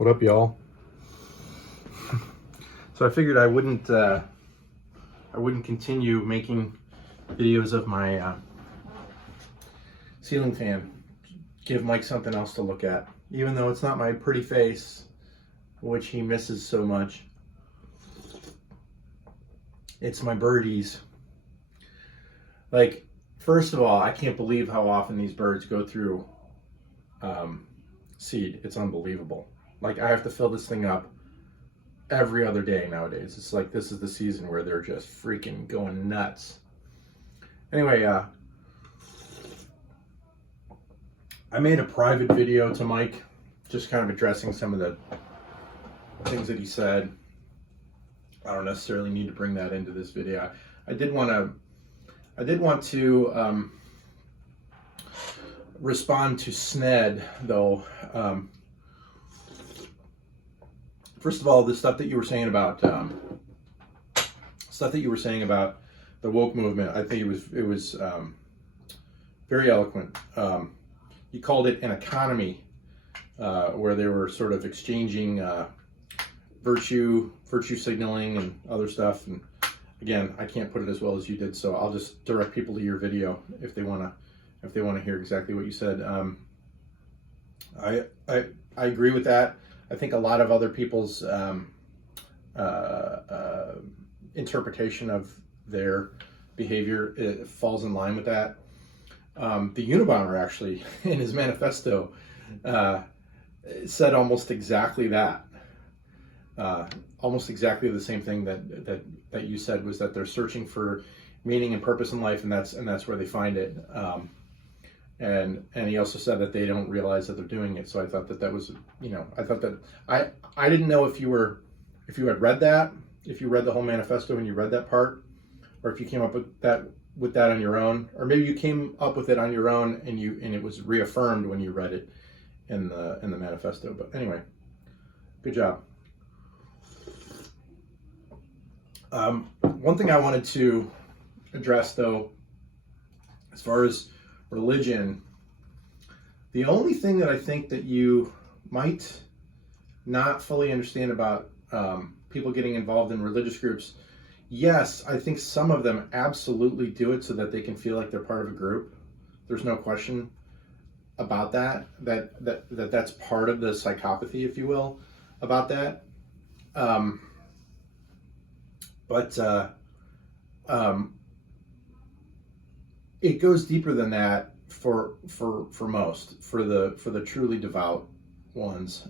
What up, y'all? So I figured I wouldn't continue making videos of my ceiling fan. Give Mike something else to look at, even though it's not my pretty face, which he misses so much. It's my birdies. Like, first of all, I can't believe how often these birds go through seed. It's unbelievable. Like, I have to fill this thing up every other day nowadays. It's like this is the season where they're just freaking going nuts. Anyway, I made a private video to Mike, just kind of addressing some of the things that he said. I don't necessarily need to bring that into this video. I did want to respond to Sned, though. First of all, the stuff that you were saying about the woke movement, I think it was very eloquent. You called it an economy where they were sort of exchanging virtue signaling and other stuff. And again, I can't put it as well as you did, so I'll just direct people to your video if they want to hear exactly what you said. I agree with that. I think a lot of other people's interpretation of their behavior falls in line with that. The Unabomber actually, in his manifesto, said almost exactly that. Almost exactly the same thing that you said, was that they're searching for meaning and purpose in life, and that's where they find it. And he also said that they don't realize that they're doing it. So I thought that was, I thought that I didn't know if you had read that, if you read the whole manifesto and you read that part, or if you came up with that on your own, or maybe you came up with it on your own and it was reaffirmed when you read it in the manifesto. But anyway, good job. One thing I wanted to address, though, as far as religion, the only thing that I think that you might not fully understand about people getting involved in religious groups, yes, I think some of them absolutely do it so that they can feel like they're part of a group. There's no question about that's part of the psychopathy, if you will, about that. But it goes deeper than that for most, for the truly devout ones.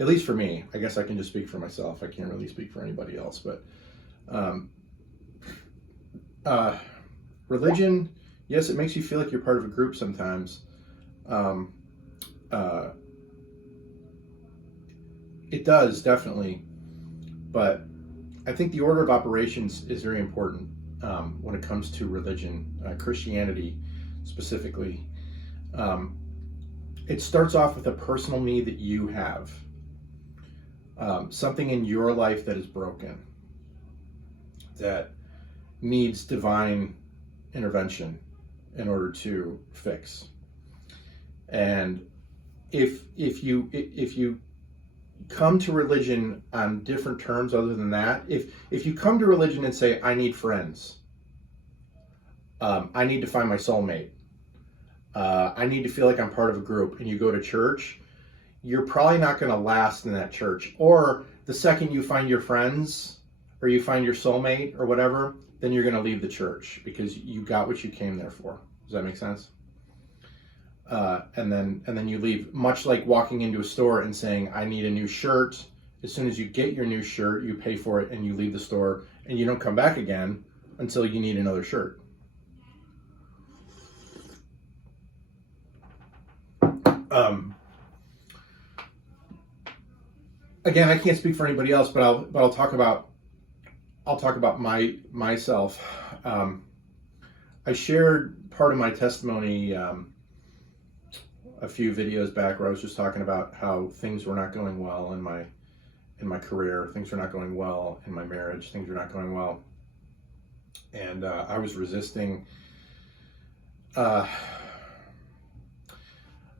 At least for me. I guess I can just speak for myself. I can't really speak for anybody else. But religion, yes, it makes you feel like you're part of a group sometimes. It does, definitely. But I think the order of operations is very important when it comes to religion, Christianity specifically. It starts off with a personal need that you have, something in your life that is broken, that needs divine intervention in order to fix. And if you come to religion on different terms other than that, if you come to religion and say, I need friends, I need to find my soulmate, I need to feel like I'm part of a group, and you go to church, you're probably not going to last in that church. Or the second you find your friends or you find your soulmate or whatever, then you're going to leave the church because you got what you came there for. Does that make sense? And then you leave, much like walking into a store and saying, I need a new shirt. As soon as you get your new shirt, you pay for it and you leave the store, and you don't come back again until you need another shirt. Again, I can't speak for anybody else, but I'll talk about myself. I shared part of my testimony a few videos back, where I was just talking about how things were not going well in my career, things were not going well in my marriage, things were not going well, and I was resisting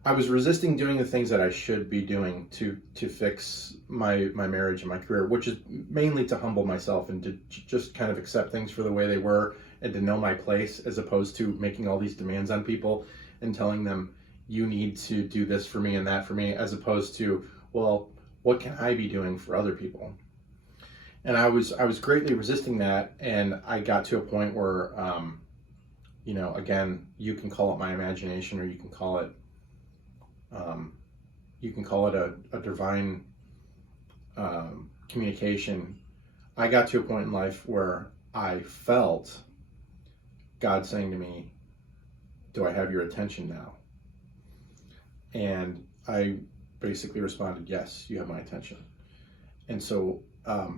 I was resisting doing the things that I should be doing to fix my marriage and my career, which is mainly to humble myself and to just kind of accept things for the way they were and to know my place, as opposed to making all these demands on people and telling them, you need to do this for me and that for me, as opposed to, well, what can I be doing for other people? And I was greatly resisting that, and I got to a point where, again, you can call it my imagination, or you can call it a divine communication. I got to a point in life where I felt God saying to me, do I have your attention now? And I basically responded, yes, you have my attention. And so at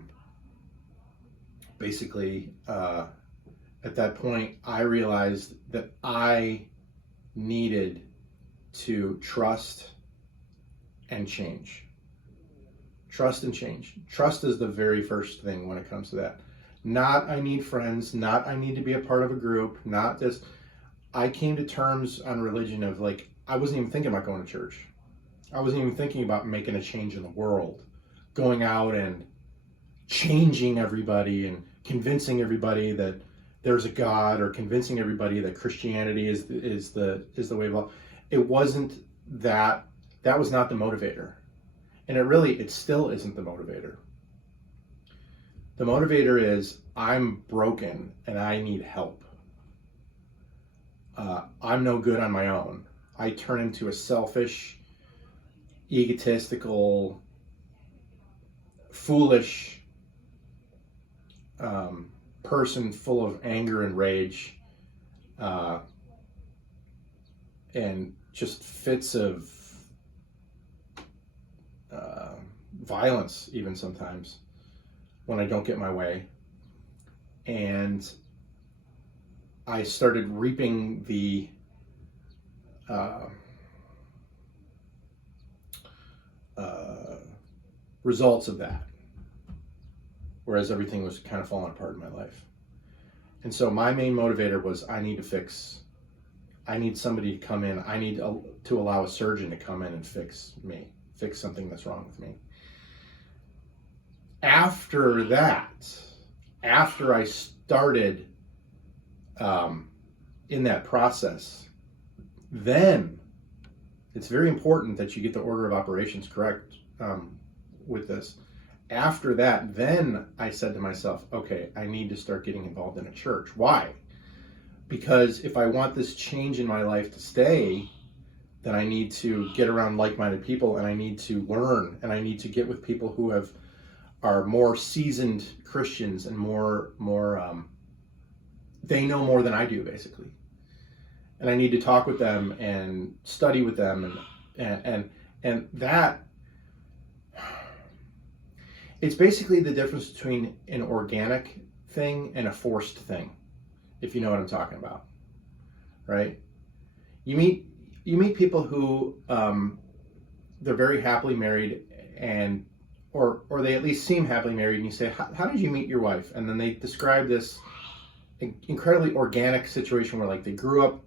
that point, I realized that I needed to trust and change. Trust and change. Trust is the very first thing when it comes to that. Not I need friends, not I need to be a part of a group, not this. I came to terms on religion of like, I wasn't even thinking about going to church. I wasn't even thinking about making a change in the world, going out and changing everybody and convincing everybody that there's a God, or convincing everybody that Christianity is the way of life. It wasn't that. That was not the motivator. And it still isn't the motivator. The motivator is, I'm broken and I need help. I'm no good on my own. I turn into a selfish, egotistical, foolish person full of anger and rage, and just fits of violence, even sometimes, when I don't get my way. And I started reaping the results of that, whereas everything was kind of falling apart in my life. And so my main motivator was, I need somebody to come in. I need to allow a surgeon to come in and fix something that's wrong with me. After that, after I started in that process, then it's very important that you get the order of operations correct with this. After that, then I said to myself, okay, I need to start getting involved in a church. Why? Because if I want this change in my life to stay, then I need to get around like-minded people, and I need to learn, and I need to get with people who are more seasoned Christians and more they know more than I do, basically. And I need to talk with them and study with them, and that, it's basically the difference between an organic thing and a forced thing, if you know what I'm talking about, right? You meet people who they're very happily married, and or they at least seem happily married, and you say, how did you meet your wife? And then they describe this incredibly organic situation where, like, they grew up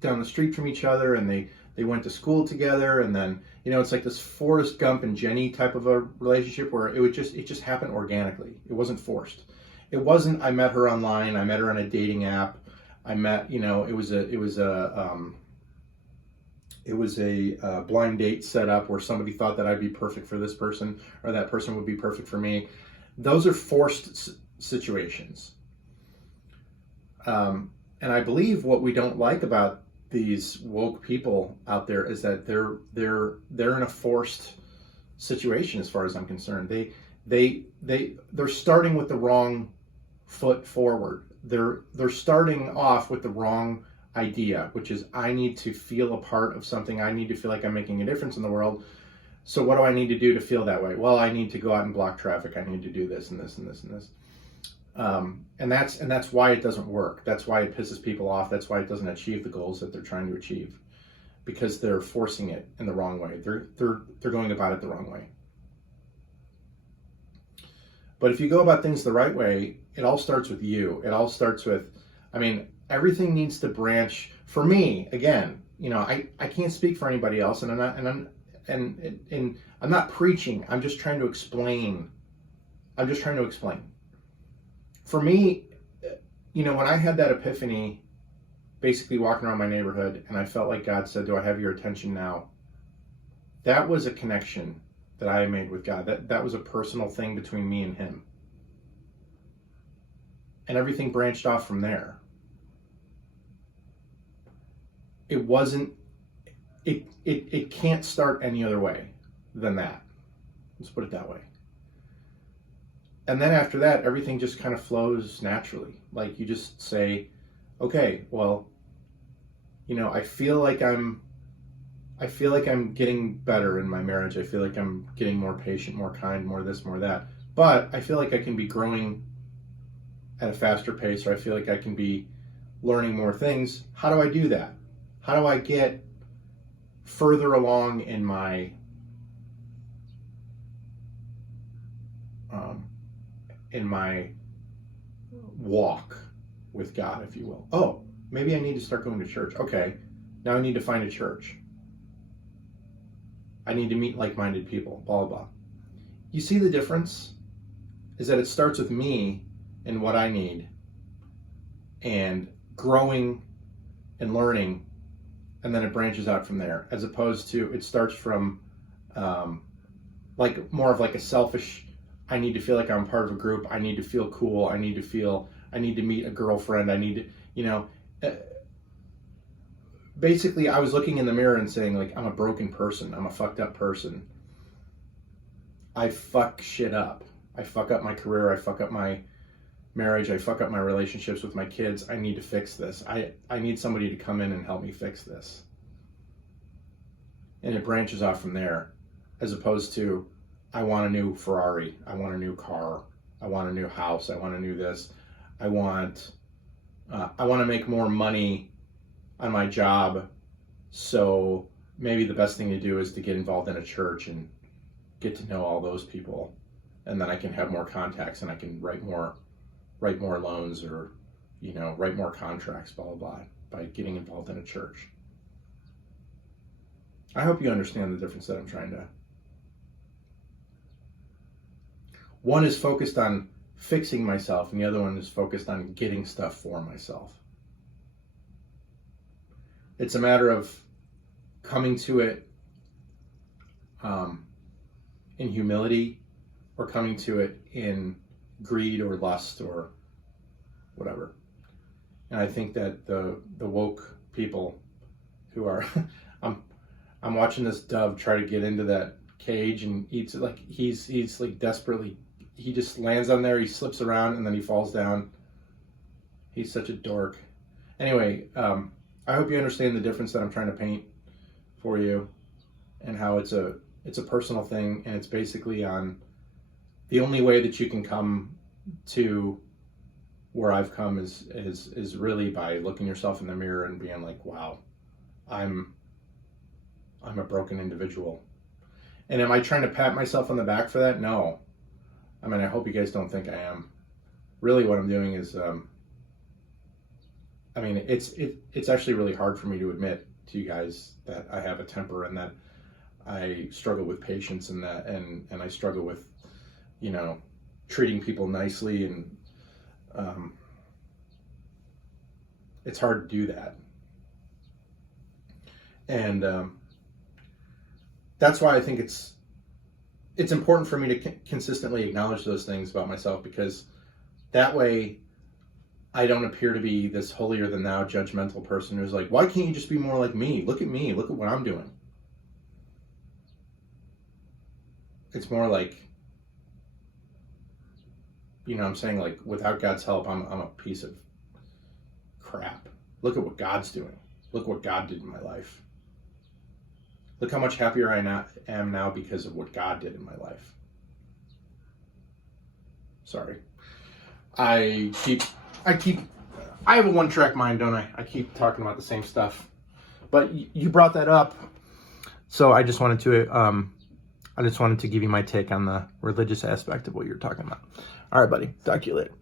down the street from each other, and they went to school together, and then, it's like this Forrest Gump and Jenny type of a relationship where it just happened organically. It wasn't forced. It wasn't, I met her online, I met her on a dating app, it was a blind date set up where somebody thought that I'd be perfect for this person, or that person would be perfect for me. Those are forced situations. And I believe what we don't like about these woke people out there is that they're in a forced situation, as far as I'm concerned. They're starting with the wrong foot forward. They're starting off with the wrong idea, which is, I need to feel a part of something. I need to feel like I'm making a difference in the world. So what do I need to do to feel that way? Well, I need to go out and block traffic. I need to do this and this and this and this. And that's why it doesn't work. That's why it pisses people off. That's why it doesn't achieve the goals that they're trying to achieve, because they're forcing it in the wrong way. They're going about it the wrong way. But if you go about things the right way, it all starts with you. It all starts with, everything needs to branch. For me, again, I can't speak for anybody else, and I'm not preaching. I'm just trying to explain. For me, when I had that epiphany, basically walking around my neighborhood, and I felt like God said, "Do I have your attention now?" That was a connection that I made with God. That was a personal thing between me and Him. And everything branched off from there. It wasn't, it can't start any other way than that. Let's put it that way. And then after that, everything just kind of flows naturally. Like you just say, okay, well, I feel like I'm getting better in my marriage. I feel like I'm getting more patient, more kind, more this, more that. But I feel like I can be growing at a faster pace, or I feel like I can be learning more things. How do I do that? How do I get further along in my walk with God, if you will? Oh, maybe I need to start going to church. Okay, now I need to find a church. I need to meet like-minded people, blah, blah, blah. You see the difference? Is that it starts with me and what I need, and growing and learning, and then it branches out from there, as opposed to it starts from like more of like a selfish, I need to feel like I'm part of a group, I need to feel cool, I need to meet a girlfriend, I need to, basically I was looking in the mirror and saying, like, I'm a broken person, I'm a fucked up person. I fuck shit up. I fuck up my career, I fuck up my marriage, I fuck up my relationships with my kids. I need to fix this. I need somebody to come in and help me fix this. And it branches off from there, as opposed to, I want a new Ferrari, I want a new car, I want a new house, I want a new this, I want to make more money on my job, so maybe the best thing to do is to get involved in a church and get to know all those people, and then I can have more contacts and I can write more loans, or write more contracts, blah blah blah, by getting involved in a church. I hope you understand the difference that I'm trying to. One is focused on fixing myself, and the other one is focused on getting stuff for myself. It's a matter of coming to it in humility, or coming to it in greed or lust or whatever. And I think that the woke people who are I'm watching this dove try to get into that cage and eats it, like he's like desperately, he just lands on there, he slips around, and then he falls down. He's such a dork. Anyway, I hope you understand the difference that I'm trying to paint for you, and how it's a personal thing, and it's basically on the only way that you can come to where I've come is really by looking yourself in the mirror and being like, wow, I'm a broken individual. And am I trying to pat myself on the back for that? No. I mean, I hope you guys don't think I am. Really what I'm doing is, it's actually really hard for me to admit to you guys that I have a temper, and that I struggle with patience, and that, and I struggle with, treating people nicely, and it's hard to do that. And that's why I think it's important for me to consistently acknowledge those things about myself, because that way I don't appear to be this holier than thou judgmental person who's like, why can't you just be more like me? Look at what I'm doing. It's more like, I'm saying, like, without God's help, I'm a piece of crap. Look at what God's doing. Look what God did in my life. Look how much happier I am now because of what God did in my life. Sorry. I have a one-track mind, don't I? I keep talking about the same stuff. But you brought that up, so I just wanted to give you my take on the religious aspect of what you're talking about. All right, buddy. Talk to you later.